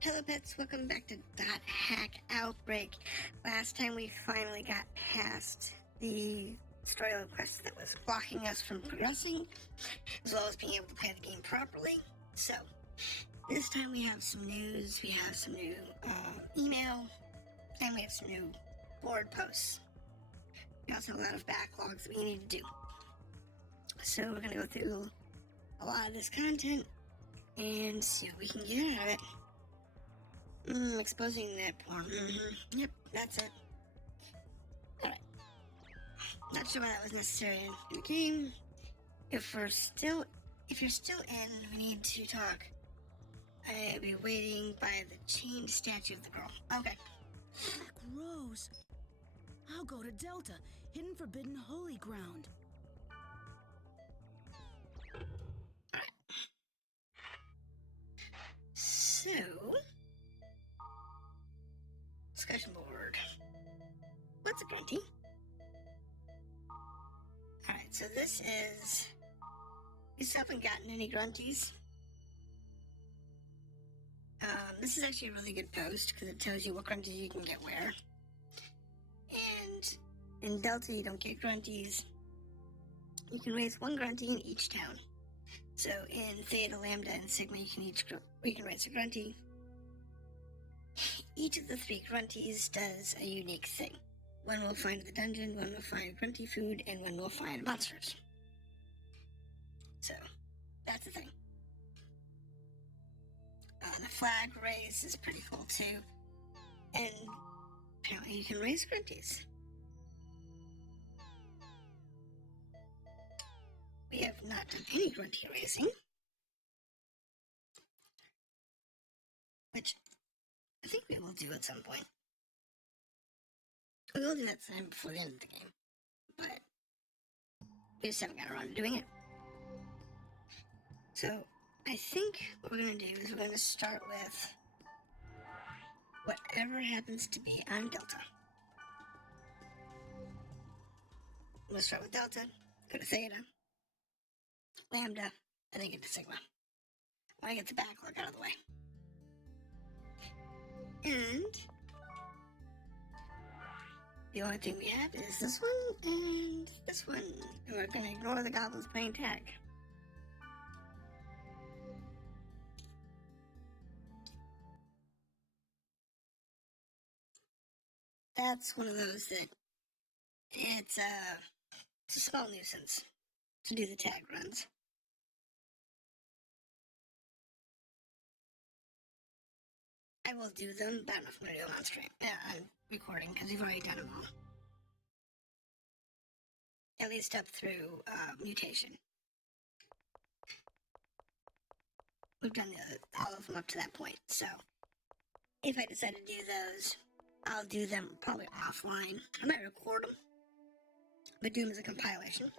Hello pets, welcome back to .hack Outbreak. Last time we finally got past the story quest that was blocking us from progressing, as well as being able to play the game properly. So, this time we have some news, we have some new email, and we have some new board posts. We also have a lot of backlogs that we need to do. So we're going to go through a lot of this content and see what we can get out of it. Exposing that porn. Yep, that's it. Alright. Not sure why that was necessary in the game. If you're still in, we need to talk. I'll be waiting by the chained statue of the girl. Okay. BlackRose. I'll go to Delta, hidden forbidden holy ground. Alright. So, discussion board. What's a grunty? Alright, so this is... You still haven't gotten any grunties? This is actually a really good post because it tells you what grunties you can get where. And in Delta, you don't get grunties. You can raise one grunty in each town. So in Theta, Lambda, and Sigma, you can raise a grunty. Each of the 3 grunties does a unique thing. One will find the dungeon, one will find grunty food, and one will find monsters. So, that's the thing. The flag raise is pretty cool too. And apparently you can raise grunties. We have not done any grunty raising. Which I think we will do at some point. We will do that time before the end of the game. But we just haven't got around to doing it. So I think what we're going to do is we're going to start with whatever happens to be on Delta. I'm going to start with Delta, go to Theta, Lambda, and then get to Sigma. I want to get the backlog out of the way. And the only thing we have is this one and this one. And we're going to ignore the goblins playing tag. That's one of those that it's a small nuisance to do the tag runs. I will do them, but I don't know if I'm going to do them on stream. On recording, because we've already done them all. At least up through mutation. We've done all of them up to that point, so if I decide to do those, I'll do them probably offline. I might record them, but do them as a compilation.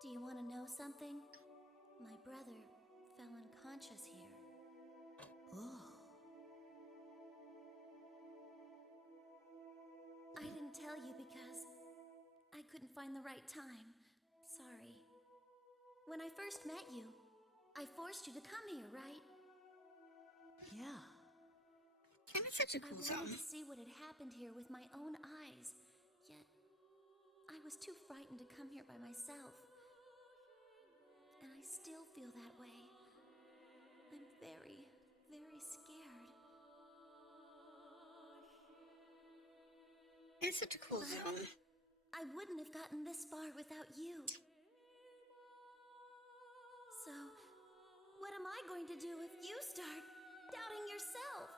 Do you want to know something? My brother fell unconscious here. Oh. I didn't tell you because I couldn't find the right time. Sorry. When I first met you, I forced you to come here, right? Yeah. And it's such a cool I zone. wanted to see what had happened here with my own eyes, yet I was too frightened to come here by myself. And I still feel that way. I'm very, very scared. It's such a cool zone. I wouldn't have gotten this far without you. So, what am I going to do if you start doubting yourself?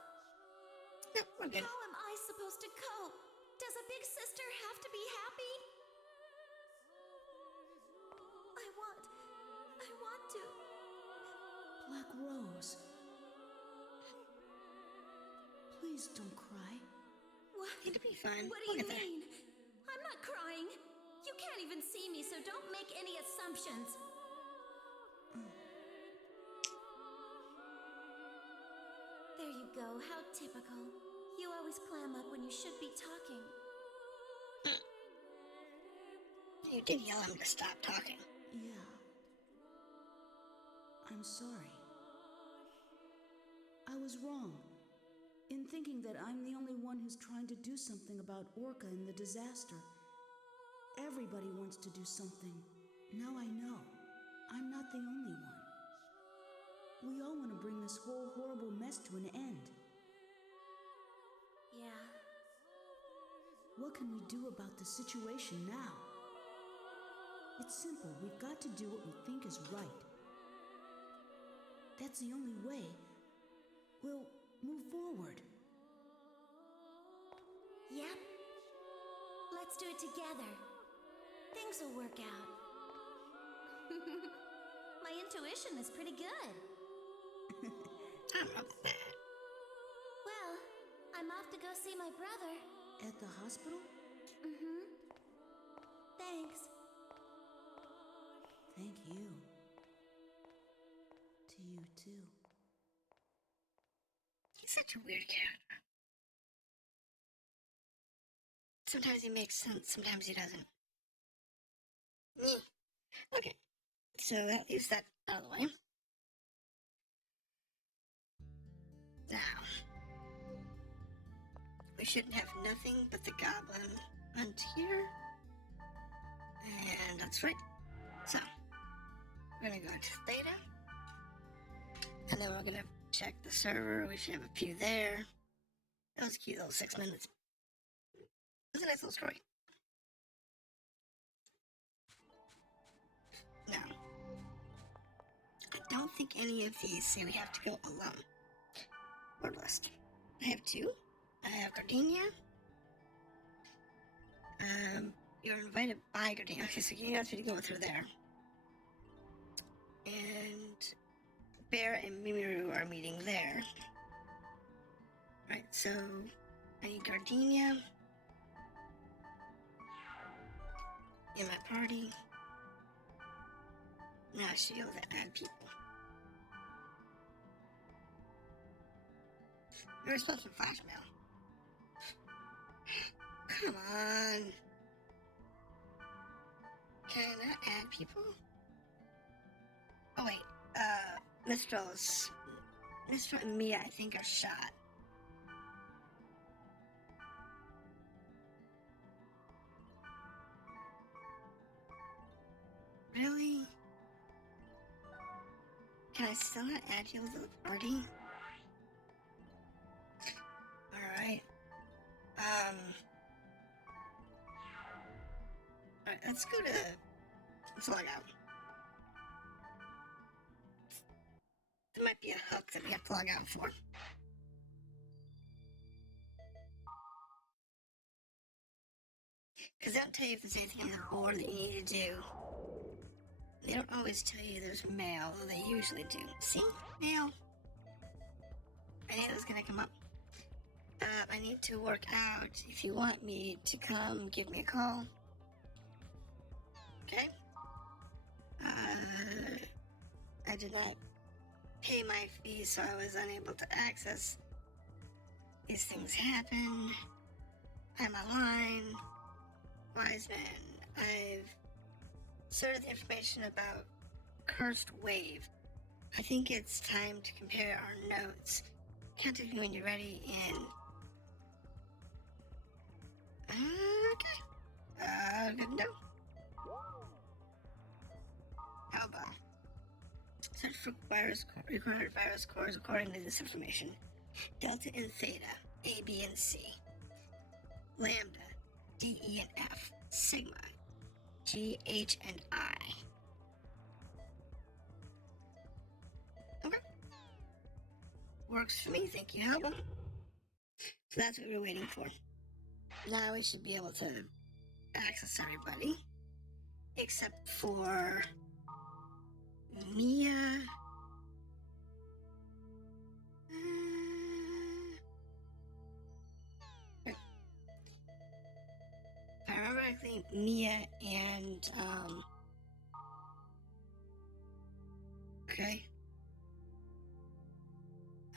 No, we're good. How am I supposed to cope? Does a big sister have to be happy? I want to. BlackRose. Please don't cry. What? It'll be fine. What do you mean? I'm not crying. You can't even see me, so don't make any assumptions. There you go, how typical. You always clam up when you should be talking. You did yell at him to stop talking. Yeah. I'm sorry. I was wrong in thinking that I'm the only one who's trying to do something about Orca and the disaster. Everybody wants to do something. Now I know. I'm not the only one. We all want to bring this whole horrible mess to an end. Yeah. What can we do about the situation now? It's simple. We've got to do what we think is right. That's the only way we'll move forward. Yep. Let's do it together. Things will work out. My intuition is pretty good. I'm upset. Well, I'm off to go see my brother. At the hospital? Mm-hmm. Thanks. Thank you. To you, too. He's such a weird character. Sometimes he makes sense, sometimes he doesn't. Okay, so that leaves that out of the way. Now, we should have nothing but the goblin hunt here. And that's right. So, we're gonna go to Theta. And then we're gonna check the server. We should have a few there. That was a cute little 6 minutes. It was a nice little story. Now, I don't think any of these say we have to go alone. Word list. I have two. I have Gardina. You're invited by Gardina. Okay, so you have to go through there. And Bear and Mimiru are meeting there. Right, so I need Gardenia in my party. Now I should be able to add people. You're supposed to flash mail. Come on. Can I not add people? Oh wait, Mistral and Mia I think are shot. Really? Can I still not add you to the party? Alright. Alright, let's go to... Let's log out. There might be a hook that we have to log out for. Because they don't tell you if there's anything on the board that you need to do. They don't always tell you there's mail, though they usually do. See? Mail. I knew it was gonna come up. I need to work out. If you want me to come, give me a call. Okay? I did not pay my fee, so I was unable to access. These things happen. I'm online. Wise man. I've sorted the information about Cursed Wave. I think it's time to compare our notes. Contact me when you're ready and... Okay. Good to know. How about... Search for required virus cores according to this information. Delta and Theta, A, B, and C. Lambda, D, E, and F. Sigma, G, H, and I. Okay. Works for me, thank you, Alba. So that's what we're waiting for. Now we should be able to access everybody. Except for... Mia. If I remember correctly, Mia and okay.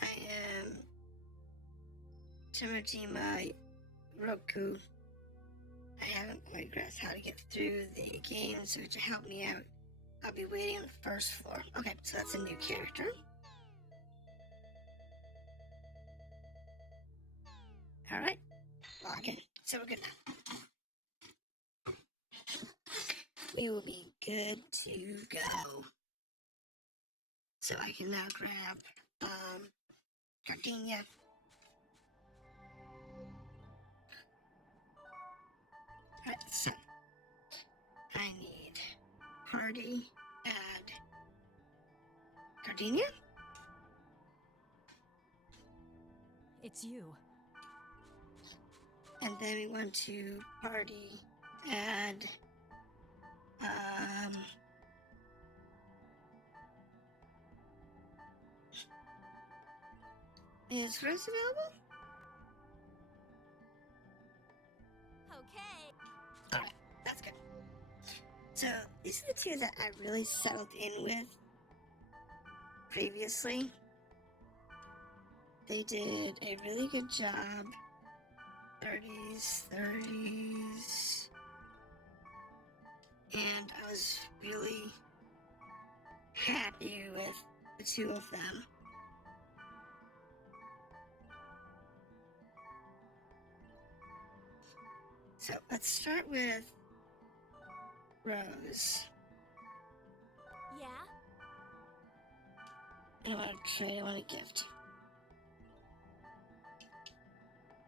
I am Timojima Roku. I haven't quite grasped how to get through the game, so to help me out, I'll be waiting on the first floor. Okay, so that's a new character. Alright, log in. So we're good now. We will be good to go. So I can now grab, Gardina. Alright, so I need party, add Gardina. It's you. And then we want to party, add, is Rose available? Okay. Alright, that's good. So, these are the two that I really settled in with previously. They did a really good job. 30s. And I was really happy with the two of them. So let's start with Rose. Yeah? I want to trade, I want a gift.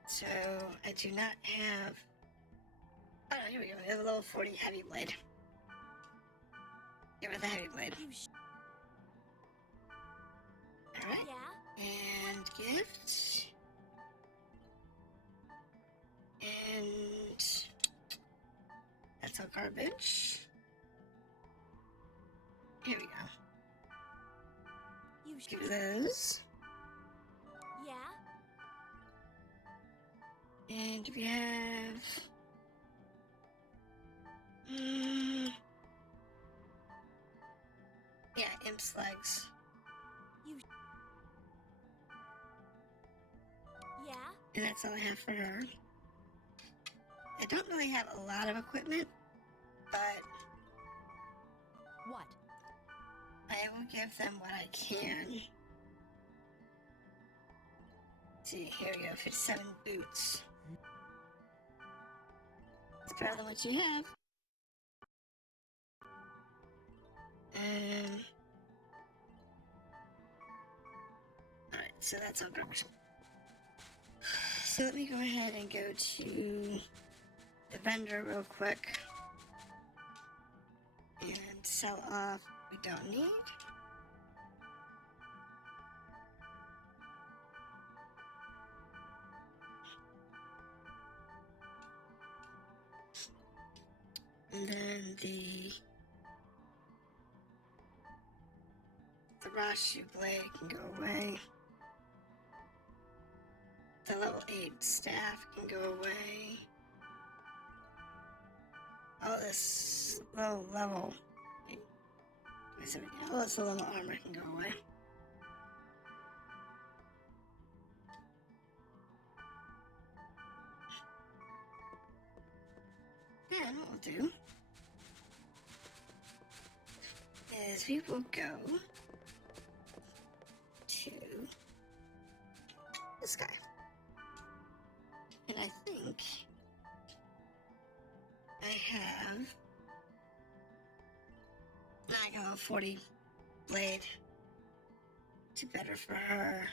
So I do not have. Oh, here we go. We have a level 40 heavy blade. Give her the heavy blade. Alright. Yeah? And gift. And that's all garbage. Here we go. You Give her those. Yeah? And we have. Yeah, imp's legs. Yeah? And that's all I have for her. I don't really have a lot of equipment, but What? I will give them what I can. Let's see, here we go, 57 boots. It's better than what you have. Alright, so that's all garbage. So let me go ahead and go to the vendor real quick and sell off what we don't need. And then the raw shoe blade can go away. The level 8 staff can go away. All this low level. All this low level armor can go away. And what we'll do is we will go to this guy. And I think I have I got a 40 blade to better for her.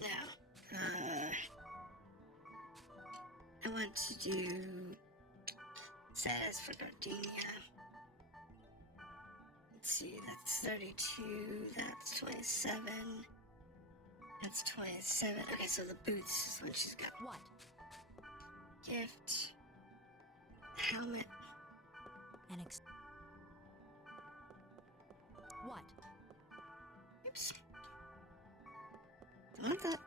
Now, I want to do says for Gardina. Let's see, that's 32, that's 27, that's 27. Okay, so the boots is what she's got. What? Gift, helmet. What? Oops. Don't want that.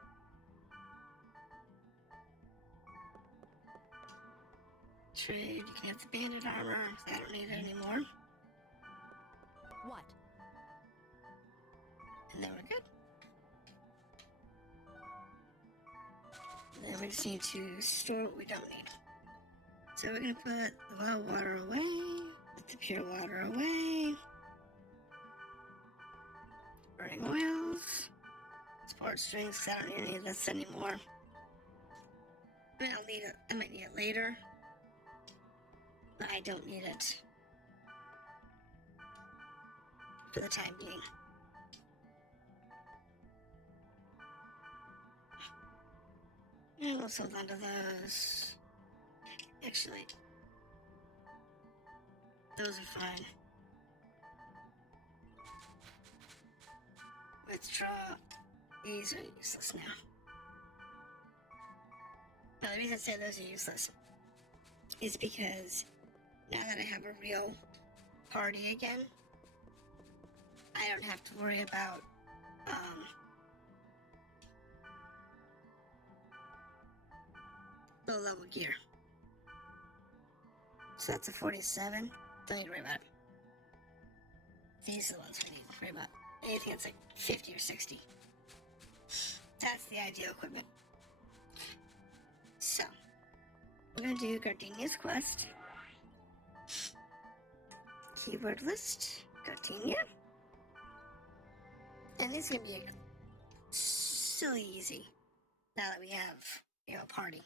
trade. You can have the bandit armor. I don't need it anymore. What? And then we're good. And then we just need to store what we don't need. So we're gonna put the well water away, put the pure water away, burning oils, sports drinks, I don't need any of this anymore. I mean, I'll need it, I might need it later, but I don't need it for the time being. And let's hold on to those. Actually, those are fine. Withdraw. These are useless now. Now, the reason I say those are useless is because now that I have a real party again, I don't have to worry about, low level gear. So that's a 47. Don't need to worry about it. These are the ones we need to worry about. Anything that's like 50 or 60. That's the ideal equipment. So, we're going to do Gardinia's quest. Keyword list, Gardenia. And this is going to be silly easy now that we have, a party.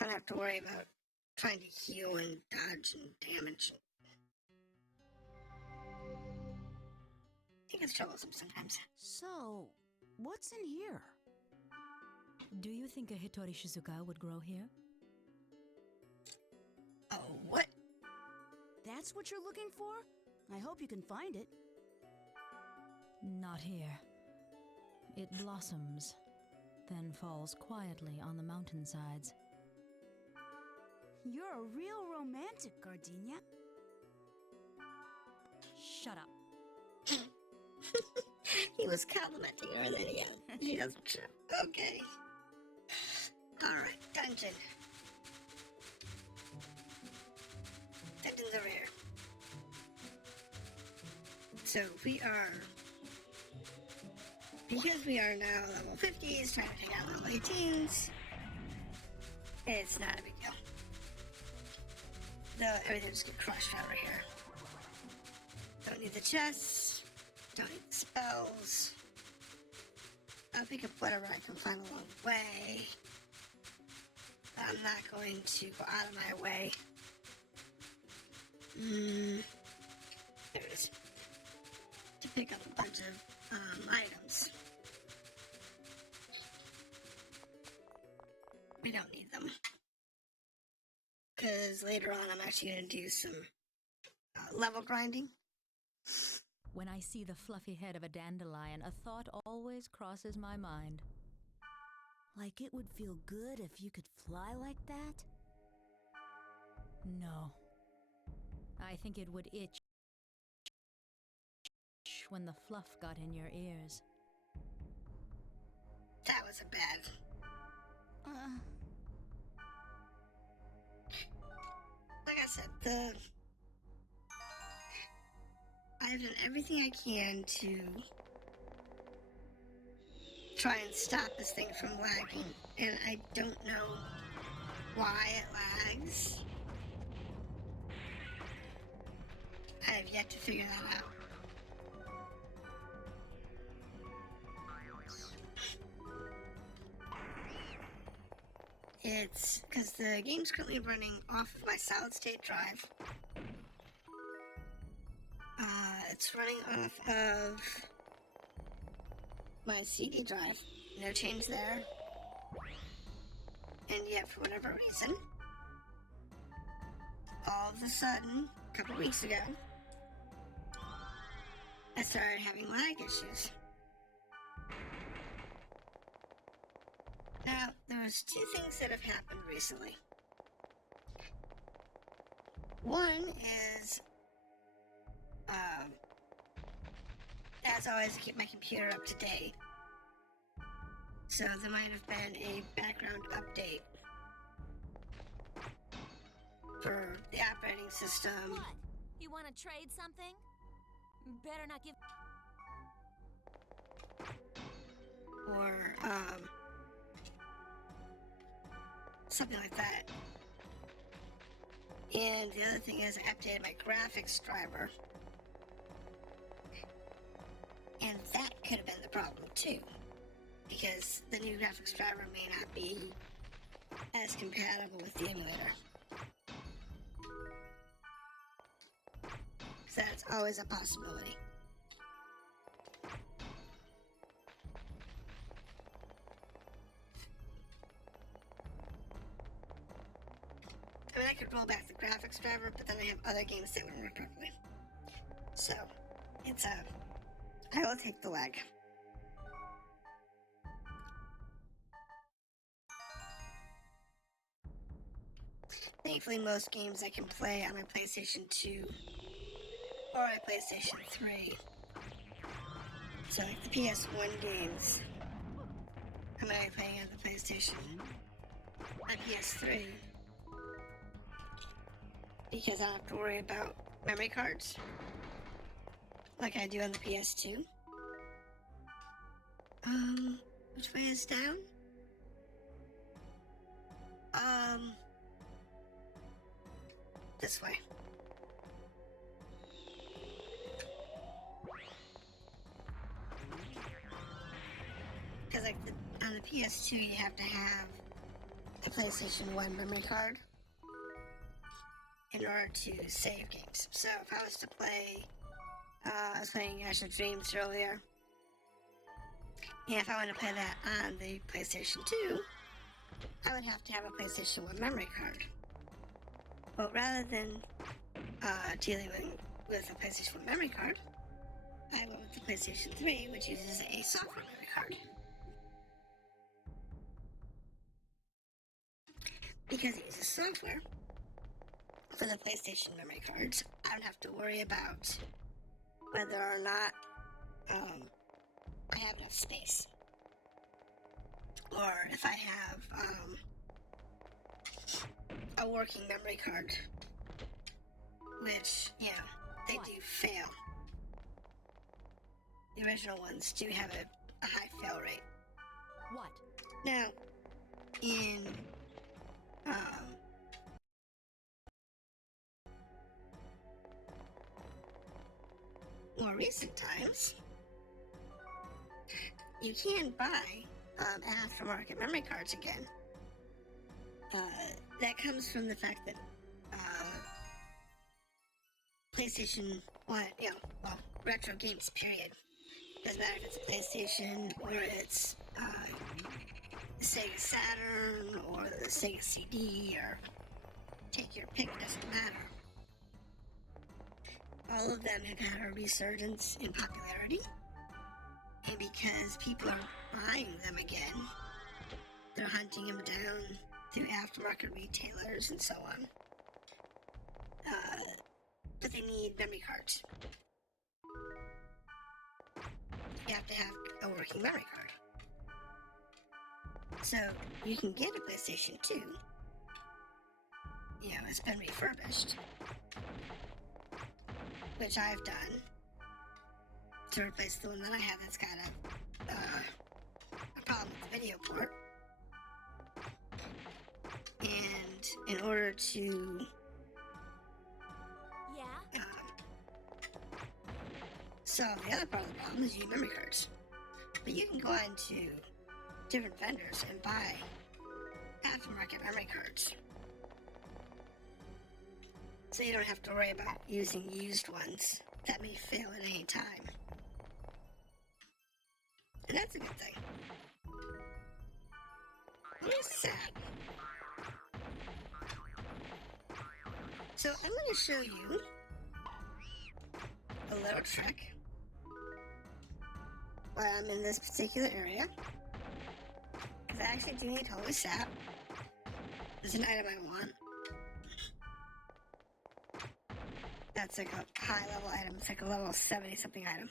Don't have to worry about trying to heal and dodge and damage. It gets troublesome sometimes. So, what's in here? Do you think a Hitori Shizuka would grow here? Oh, what? That's what you're looking for? I hope you can find it. Not here. It blossoms, then falls quietly on the mountainsides. You're a real romantic, Gardina. Shut up. He was complimenting her, and then he doesn't show. Okay. Alright, dungeon. Dungeons are rare. So because we are now level 50s, trying to take out level 18s, it's not a big deal. Though everything's gets crushed over here. Don't need the chests, don't need the spells. I'll pick up whatever I can find along the way. I'm not going to go out of my way. There it is. To pick up a bunch of items. We don't need them. Because later on I'm actually going to do some level grinding. When I see the fluffy head of a dandelion, a thought always crosses my mind. Like it would feel good if you could fly like that? No. I think it would itch when the fluff got in your ears. That was a bad. Like I said, I've done everything I can to try and stop this thing from lagging, and I don't know why it lags. I have yet to figure that out. It's because the game's currently running off of my solid state drive. It's running off of my CD drive. No change there. And yet, for whatever reason, all of a sudden, a couple weeks ago, I started having lag issues. Now, there's two things that have happened recently. One is, as always, I keep my computer up to date. So there might have been a background update for the operating system. What? You want to trade something? Better not give. Or something like that. And the other thing is I updated my graphics driver. And that could have been the problem too. Because the new graphics driver may not be as compatible with the emulator. So that's always a possibility. I mean, I could roll back the graphics driver, but then I have other games that wouldn't work properly. So, it's I will take the lag. Thankfully, most games I can play on my PlayStation 2 or my PlayStation 3. So, like the PS1 games, I'm going to be playing on the PlayStation on PS3 because I don't have to worry about memory cards like I do on the PS2. Which way is down? This way. Because like on the PS2 you have to have a PlayStation 1 memory card in order to save games. So if I was to play, I was playing Ash of Dreams earlier, and if I want to play that on the PlayStation 2, I would have to have a PlayStation 1 memory card. But rather than dealing with a PlayStation 1 memory card, I went with the PlayStation 3, which uses a software memory card. Because it uses software for the PlayStation memory cards, I don't have to worry about whether or not I have enough space. Or if I have a working memory card, which, you know, they do fail. The original ones do have a high fail rate. What? Now, in more recent times, you can buy aftermarket memory cards again. That comes from the fact that PlayStation 1, retro games, period. Doesn't matter if it's a PlayStation or it's the Sega Saturn or the Sega CD, or take your pick, doesn't matter. All of them have had a resurgence in popularity, and because people are buying them again, they're hunting them down through aftermarket retailers and so on. But they need memory cards. You have to have a working memory card. So you can get a PlayStation 2. You know, it's been refurbished, which I've done to replace the one that I have that's got a problem with the video port. And in order to solve the other part of the problem is you need memory cards. But you can go on to different vendors and buy aftermarket memory cards. So you don't have to worry about using used ones that may fail at any time. And that's a good thing. What is sad? So I'm going to show you a little trick while I'm in this particular area. Because I actually do need holy sap. There's an item I want. That's like a high level item. It's like a level 70 something item.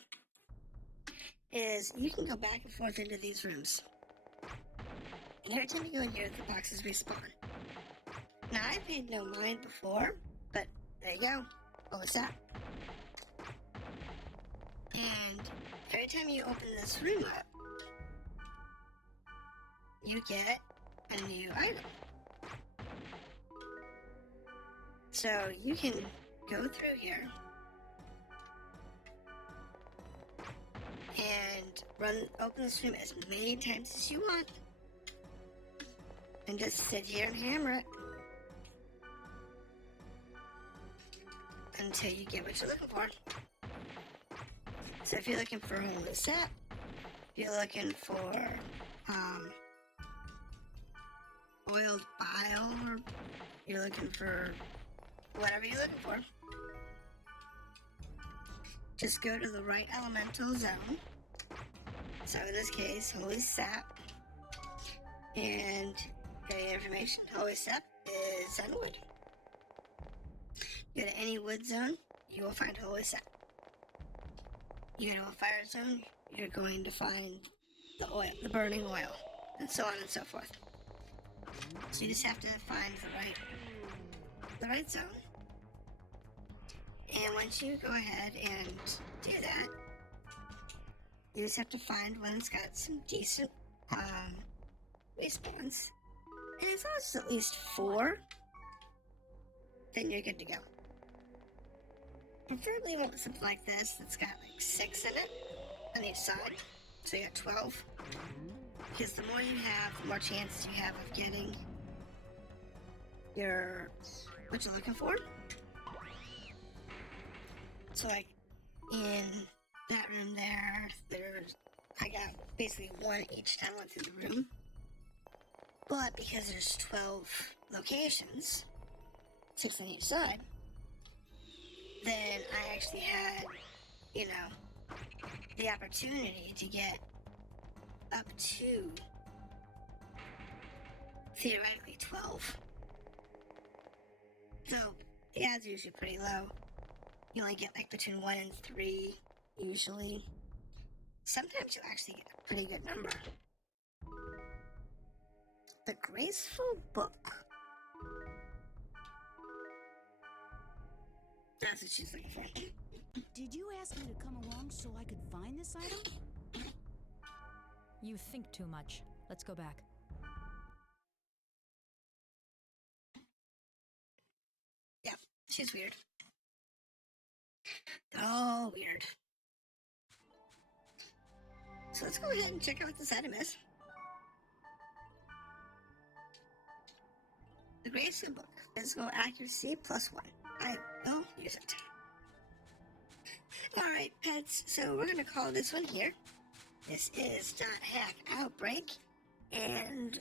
Is you can go back and forth into these rooms. And every time you go in here, the boxes respawn. Now, I paid no mind before, but there you go. What was that? And every time you open this room up, you get a new item. So you can go through here and open this room as many times as you want, and just sit here and hammer it until you get what you're looking for. So if you're looking for a holy set, if you're looking for oiled bile, or you're looking for whatever you're looking for, just go to the right elemental zone. So in this case, holy sap, and get your information. Holy sap is on wood. Go to any wood zone, you will find holy sap. You go to a fire zone, you're going to find the oil, the burning oil, and so on and so forth. So you just have to find the right zone. And once you go ahead and do that, you just have to find one that's got some decent respawns. And as long as it's at least 4, then you're good to go. Preferably you want something like this that's got like 6 in it on each side. So you got 12. Because the more you have, the more chances you have of getting what you're looking for. So like in that room I got basically 1 each time I went through the room. But because there's 12 locations, 6 on each side, then I actually had, the opportunity to get up to theoretically 12. So the odds are usually pretty low. You only get like between 1 and 3 usually. Sometimes you'll actually get a pretty good number. The Graceful Book. That's what she's looking for. Did you ask me to come along so I could find this item? You think too much. Let's go back. Yeah, she's weird. Oh, weird. So let's go ahead and check out what this item is. The Graceful Book. Physical accuracy +1. I will use it. Alright, pets, so we're going to call this one here. This is .hack Outbreak, and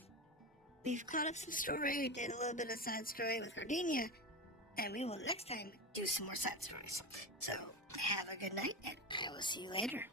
we've caught up some story. We did a little bit of side story with Gardina, and we will next time do some more side stories. So have a good night, and I will see you later.